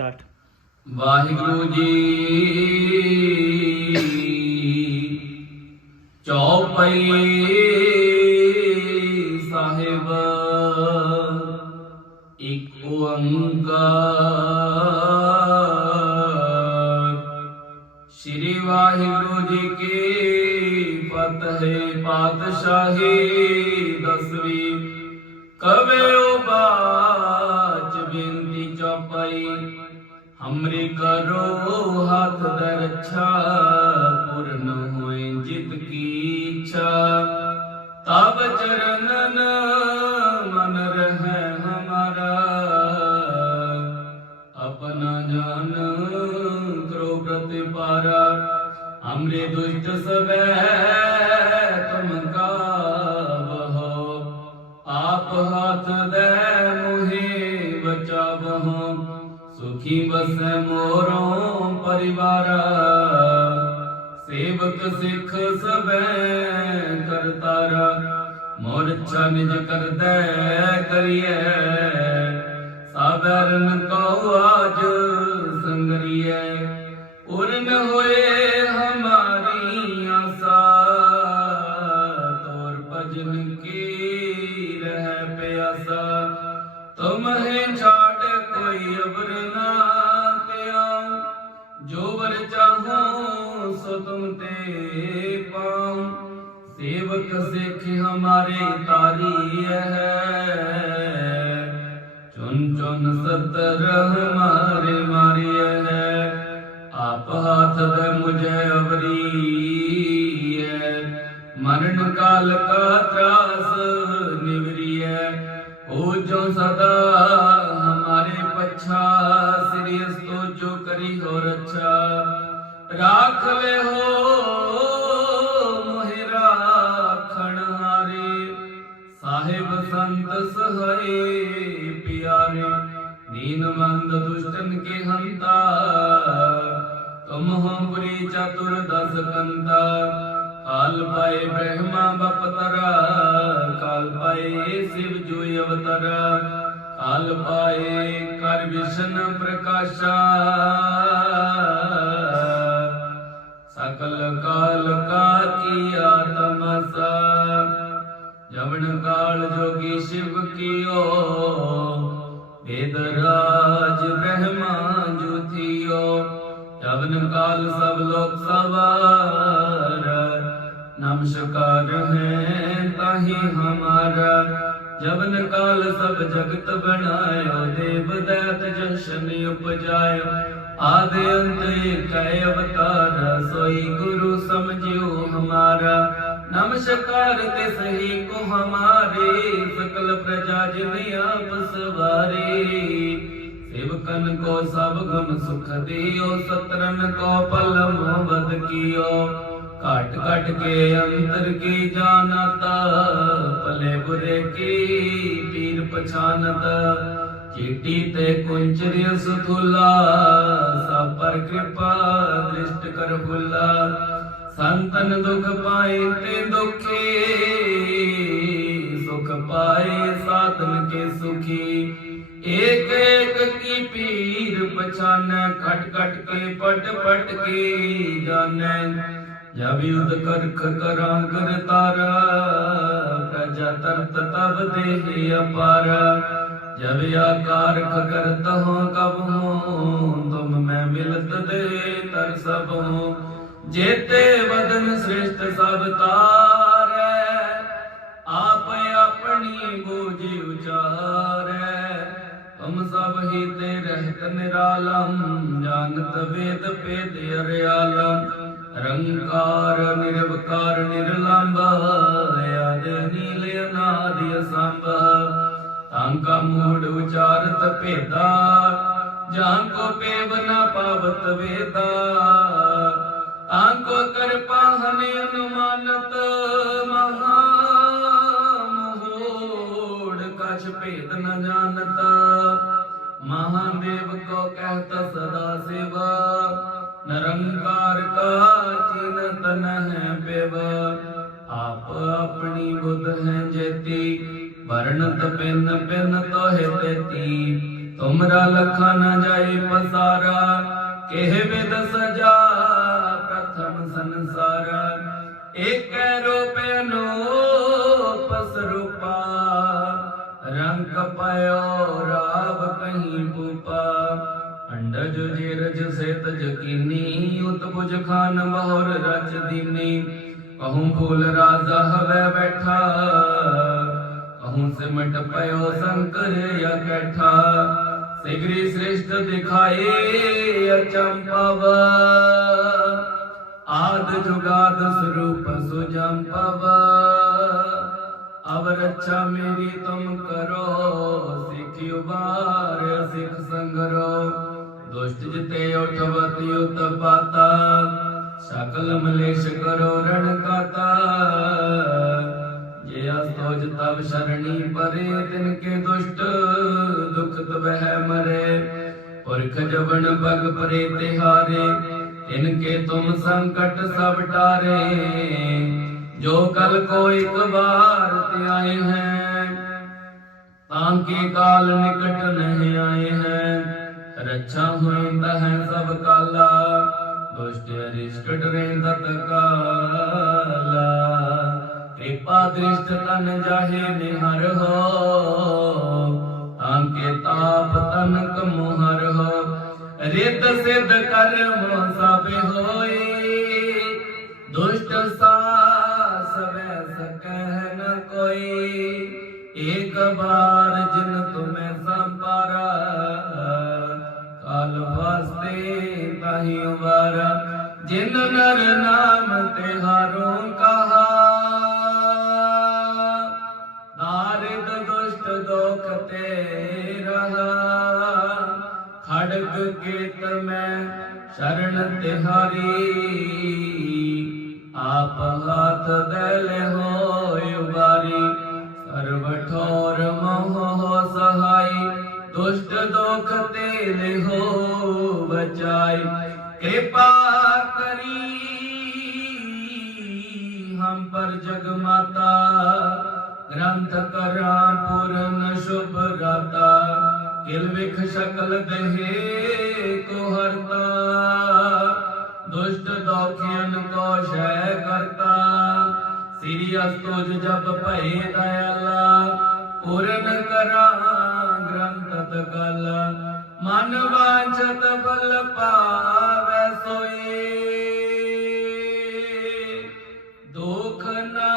Start Waheguru ji ਚੌਪਈ ਸਾਹਿਬ ਇੱਕ ਓੰਕਾਰ ਸ੍ਰੀ ਵਾਹਿਗੁਰੂ ਜੀ ਕੀ ਫਤਿਹ ਪਾਤਸ਼ਾਹੀ ਦਸਵੀਂ ਕਵੇ ਹਮਰੀ ਕਰੋ, ਹੱਥ ਦਰ ਪੁਰਨ ਹੋਏ ਜਿਤ ਕੀ ਇੱਛਾ। ਤਬ ਚਰਨਨ ਮਨ ਰਹਿ ਹਮਾਰਾ, ਆਪਣਾ ਜਾਨ ਕਰੋ ਪ੍ਰਤਿਪਾਰਾ। ਹਮਰੇ ਦੁਸ਼ਟ ਸਬੈ ਸੁਖੀ ਬਸੈ ਮੋਰੋਂ ਪਰਿਵਾਰਾ। ਸੇਵਕ ਸਿੱਖ ਸਬੈ ਕਰਤਾਰਾ ਮੋਰ ਇੱਛਾ ਨਿਜ ਕਰਦੈ ਕਰੀਐ। ਸਾਬਰਨ ਕੋ ਆਜ ਸੰਗਰੀਐ। ਉਰਨ ਹੋਏ ਸੇਵਕ ਸਿੱਖ ਹਮਾਰੇ ਤਾਰੀ ਹੈ। ਚੁਨ ਚੁਨ ਸਤਰ ਹਮਾਰੇ ਮਾਰੀਐ ਹੈ। ਆਪ ਹਾਥ ਦੇ ਮੁਝੇ ਅਵਰੀਐ ਮਰਨ ਕਾਲ ਕਾ ਤਰਾਸ ਨਿਵਰੀਐ ਹੋ। ਜੋ ਸਦਾ ਹਮਾਰੇ ਪਛਾ, ਸ੍ਰੀ ਅਸਤੋ ਜੋ ਕਰੀ ਹੋ ਰੱਛਾ ਰਾਖ ਲੈ ਹੋ ਮੋਹਿ ਸਹਾਏ ਪਿਆਰੇ ਦੀਨਵੰਦ ਦੁਸ਼ਟਨ ਕੇ ਹੰਤਾ ਤੁਮ ਹੋ ਬੁਰੀ ਚਤੁਰ ਦਸ ਕੰਤਾ। ਕਾਲ ਪਾਏ ਬ੍ਰਹਮਾ ਬਪਤਰਾ ਕਾਲ ਪਾਏ ਸਿਵ ਜੋ ਅਵਤਰਾ। ਕਾਲ ਪਾਏ ਕਰ ਵਿਸ਼ਨ ਪ੍ਰਕਾਸ਼ਾ। ਸਕਲ ਕਾਲ ਕਾ ਕੀਆ ਤਮਸਾ ਜਵਨ ਕਾਲ ਜੋਗੀ ਸ਼ਿਵ ਕੀਓ ਵੇਦ ਰਾਜ ਬ੍ਰਹਮਾ ਜੁਥਿਓ। ਜਵਨ ਕਾਲ ਸਭ ਲੋਕ ਸਵਾਰ ਨਮਸਕਾਰ ਹੈ ਤਾਹੀ ਹਮਾਰਾ। ਜਵਨ ਕਾਲ ਸਭ ਜਗਤ ਬਣਾਇਓ, ਦੇਵ ਦੈਤ ਜਸ਼ਨ ਉਪਜਾਇਓ। ਆਦ ਅੰਤ ਕੈ ਅਵਤਾਰ, ਸੋਈ ਗੁਰੂ ਸਮਝਿਓ ਹਮਾਰਾ। ਨਮਸਕਾਰ ਤੇ ਸਹੀ ਕੋ ਹਮਾਰੇ, ਸਕਲ ਪ੍ਰਜਾ ਜਿਨ ਆਪ ਸਵਾਰੇ। ਸੇਵਕਨ ਕੋ ਸਭ ਗੁਣ ਸੁਖ ਦਿਓ, ਸਤਰਨ ਕੋ ਪਲ ਮੋਹਬਦ ਕੀਓ। ਘਟ ਘਟ ਕੇ ਅੰਤਰ ਕੀ ਜਾਣਤਾ, ਭਲੇ ਬੁਰੇ ਕੀ ਪੀਰ ਪਛਾਨਤ। ਚੀਟੀ ਤੇ ਕੁੰਚਰਿ ਸੁਥੁਲਾ ਸਭ ਪਰ ਕਿਰਪਾ ਦ੍ਰਿਸ਼ਟ ਕਰ ਫੁੱਲਾ ਸੰਤਨ ਦੁਖ ਪਾਏ ਤੇ ਦੁਖੀ, ਸੁਖ ਪਾਏ ਸਾਧਨ ਕੇ ਸੁਖੀ। ਏਕ ਏਕ ਕੀ ਪੀਰ ਪਛਾਨੈ ਖਟ ਖਟ ਕੇ ਪਟ ਪਟ ਕੇ ਜਾਣੈ। ਜਬ ਯੁਧ ਕਰਖ ਕਰਾਂ ਕਰ ਤਾਰਾ, ਪ੍ਰਜਾ ਤਰਤ ਤਬ ਦੇਹ ਅਪਾਰ। ਜਬ ਆਕਾਰ ਕਰਤ ਹੋ ਕਬ ਹੋ ਤੁਮ ਮੈਂ ਮਿਲਤ ਦੇ ਤਰ ਸਭ। ਹੋ ਜੇਤੇ ਵਦਨ ਸ੍ਰਿਸ਼ਟ ਸਭ ਤਾਰੈ, ਆਪ ਆਪਣੀ ਬੋਝ ਉਚਾਰੈ। ਹਮ ਸਭ ਹੀ ਤੇ ਰਹਿਤ ਨਿਰਾਲਮ ਜਾਣਤ ਵੇਦ ਭੇਦ ਅਰਿਆਲਮ ਰੰਕਾਰ ਨਿਰਵਕਾਰ ਨਿਰਲੰਭ, ਆਦ ਨੀਲ ਅਨਾਦਿ ਅਸੰਭ। ਤਾਂਕਾ ਮੂੜ ਉਚਾਰਤ ਭੇਦਾ, ਜਾਂ ਕੋ ਪੇਵ ਨ ਪਾਵਤ ਵੇਦਾ। ਤਾਂਕੋ ਕਰ ਪਾਹਨ ਅਨੁਮਾਨਤ ਮਹਾ ਮੋੜ ਕਛ ਭੇਦ ਨ ਜਾਣਤ। ਮਹਾਦੇਵ ਕੋ ਕਹਿਤ ਸਦਾ ਸੇਵਾ, ਨਿਰੰਕਾਰ ਕਾ ਚਿਨ ਤਨ ਹੈ ਪਿਵ। ਆਪ ਆਪਣੀ ਬੁੱਧ ਹੈ ਜੇਤੀ, ਵਰਣਤ ਪਿੰਨ ਪਿੰਨ ਤੋਹਿ ਤੇਤੀ ਤੁਮਰਾ ਲਖਾ ਨ ਜਾਏ ਪਸਾਰਾ, ਕਹਿ ਬਿਦ ਸਜਾ ਏਕ ਰੂਪੇ ਨੂੰ ਪਸਰੂਪਾ ਰੰਗ ਪਇਓ ਰਾਵ ਕਹੀਂ ਪੂਪਾ ਅੰਡਜ ਜੇਰਜ ਸੇਤ ਜਕੀਨੀ ਉਤਪੁਜ ਖਾਨ ਬਹੁਰ ਰਚ ਦੀਨੀ। ਕਹੂੰ ਫੂਲ ਰਾਜ਼ਾ ਹਵੇ ਬੈਠਾ ਕਹੂੰ ਸਿਮਟ ਪਇਓ ਸ਼ੰਕਰ ਅਕੈਠਾ ਸਿਗਰੀ ਸ੍ਰਿਸ਼ਟ ਦਿਖਾਏ ਅਚੰਪਵ ਆਦ ਜੁਗਾਦ ਸਰੂਪ ਸੁਜੰਪਵ ਅਬ ਰੱਛਾ ਮੇਰੀ ਤੁਮ ਕਰੋ, ਸਿੱਖ ਉਬਾਰ ਸਿੱਖ ਸੰਗਰੋ। ਦੁਸ਼ਟ ਜਿਤੇ ਉਠਵਤੀ ਉਤਪਾਤਾ ਸਕਲ ਮਲੇਸ਼ ਕਰੋ ਰਣ ਕਾਤਾ। ਜੇ ਅਸਤੋਜ ਤਬ ਸ਼ਰਣੀ ਪਰੇ, ਤਿਨ ਕੇ ਦੁਸ਼ਟ ਦੁਖ ਤਵਹਿ ਮਰੇ। ਪੁਰਖ ਜਵਨ ਬਗ ਪਰੇ ਤਿਹਾਰੇ ਤਿਨ ਕੇ ਤੁਮ ਸੰਕਟ ਸਭ ਟਾਰੇ, ਜੋ ਕਲ ਕੋ ਇੱਕ ਵਾਰ ਤੇ ਆਏ ਹੈ, ਤਾਂ ਕੇ ਕਾਲ ਨਿਕਟ ਨਹੀਂ ਆਏ ਹੈ? ਰੱਛਾ ਹੋਇੰਦਾ ਹੈ ਸਭ ਦੁਸ਼ਟ ਅਰਿਸ਼ਟ ਡਰੇਂਦਾ ਤਕਾਲਾ। ਕਿਰਪਾ ਦ੍ਰਿਸ਼ਟ ਤਨ ਜਾਹੇ ਨਿਹਰ ਹੋ, ਤਾਂ ਤਾਪ ਤਨ ਕਮੋਹਰ ਹੋ? ਰਿਤ ਸਿਧ ਕਰਮ ਵਾਸਤੇ ਤਾਹੀ ਵਾਰਾ ਜਿਨ ਨਰ ਨਾਮ ਤੇ ਹਾਰੋਂ ਕਹਾ। ਨਾਰਦ ਦੁਸ਼ਟ ਦੋਖ ਤੇ ਰਹਾ ਖੜਗ ਕੇਤ ਮੈਂ ਸ਼ਰਨ ਤਿਹਾਰੀ। ਆਪ ਹਾਥ ਦਲੇ ਹੋਇ ਉਬਾਰੀ ਸਰਬ ਠੋਰ ਮੋਹ ਸਹਾਈ, ਦੁਸ਼ਟ ਦੋਖ ਤੇ ਹੋ ਬਚਾਈ ਕਿਰਪਾ ਕਰੀ। ਹਮ ਪਰ ਜਗ ਮਾਤਾ, ਗ੍ਰੰਥ ਕਰਾਂ ਪੂਰਨ ਸ਼ੁਭ ਰਾਤਾ। ਕਿਲ ਵਿਖ ਸਕਲ ਦਹੇ ਕੋ ਹਰਤਾ। ਦੁਸ਼ਟ ਦੋਖਿਆਨ ਕੋ ਸ਼ੈ ਕਰਤਾ। ਸ੍ਰੀ ਅਸਤੁਜ ਜਪ ਭਏ ਦਇਆਲਾ। ਪੂਰਨ ਕਰਾਂ ਗ੍ਰੰਥ ਤਕਲ। ਮਨ ਵਾਂਛਤ ਫਲ ਪਾਵੈ ਸੋਈ ਦੁਖ ਨਾ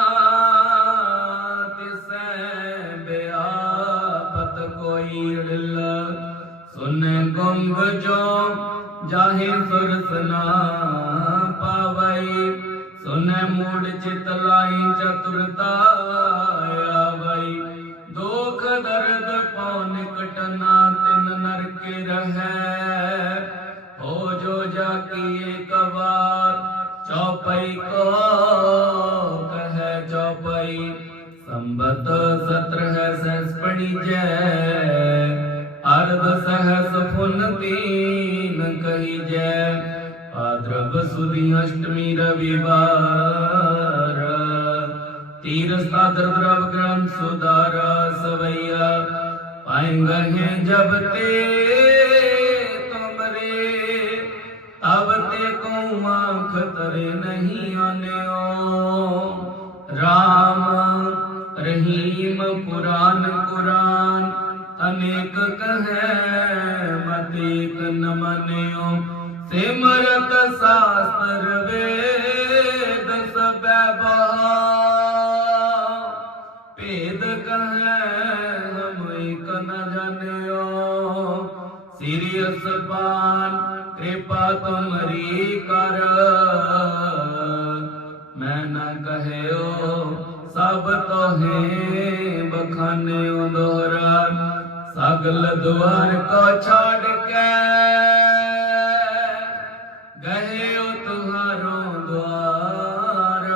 ਤਿਸੈ ਬਿਆਪਤ ਕੋਈ ਢਿਲ ਸੁਨੇ ਗੁੰਗ ਜੋ ਜਾਹੇ ਸੁਰਸਨਾ ਪਾਵਈ ਸੁਨੇ ਮੂੜ ਚਿਤ ਲਾਈ ਚਤੁਰਤਾ ਕਹੈ ਸੰਬਤ ਸਤਰ ਹੈ ਜੈ ਅਰਧ ਸਹਸ ਫੁਨ ਤੀਨ ਕਹੀ ਜੈ ਭਾਦਰਵ ਸੁਦੀ ਅਸ਼ਟਮੀ ਰਵਿਵਾਰ ਤੀਰ ਸਾਦਰ ਦਰਵ ਗ੍ਰੰਥ ਸੁਦਾਰਾ ਸਵਈਆ। ਪਾਏਂਗੇ ਜਬ ਤੇ ਕਹੈ ਮਤੇਕ ਨ ਮਨਿਓ। ਸਿਮਰਤ ਸਾਸਤਰ ਵੇਦ ਸਬੈ ਬਹਾ ਭੇਦ ਕਹੈ, ਹਮ ਇਕ ਨ ਜਾਣਿਓ ਸਿਰਿ ਅਸਪਾਨ, ਕਿਰਪਾ ਤੁਮਰੀ ਕਰ। ਮੈਂ ਨ ਕਹਿਓ, ਸਭ ਤੋਹੇ ਬਖਾਨਿਓ ਦੋਹਰਾ। ਸਗਲ ਦੁਆਰ ਕੋ ਛਾੜ ਕੇ ਗਹਿਓ ਤੁਹਾਰੋ ਦੁਆਰ।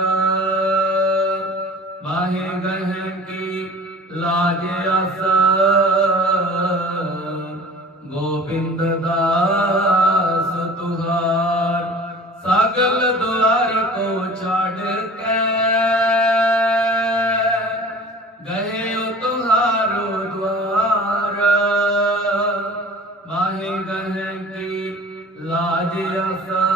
ਬਾਹੇ ਗਹਿ ਕੀ ਲਾਜ ਅਸ ਰਾਜ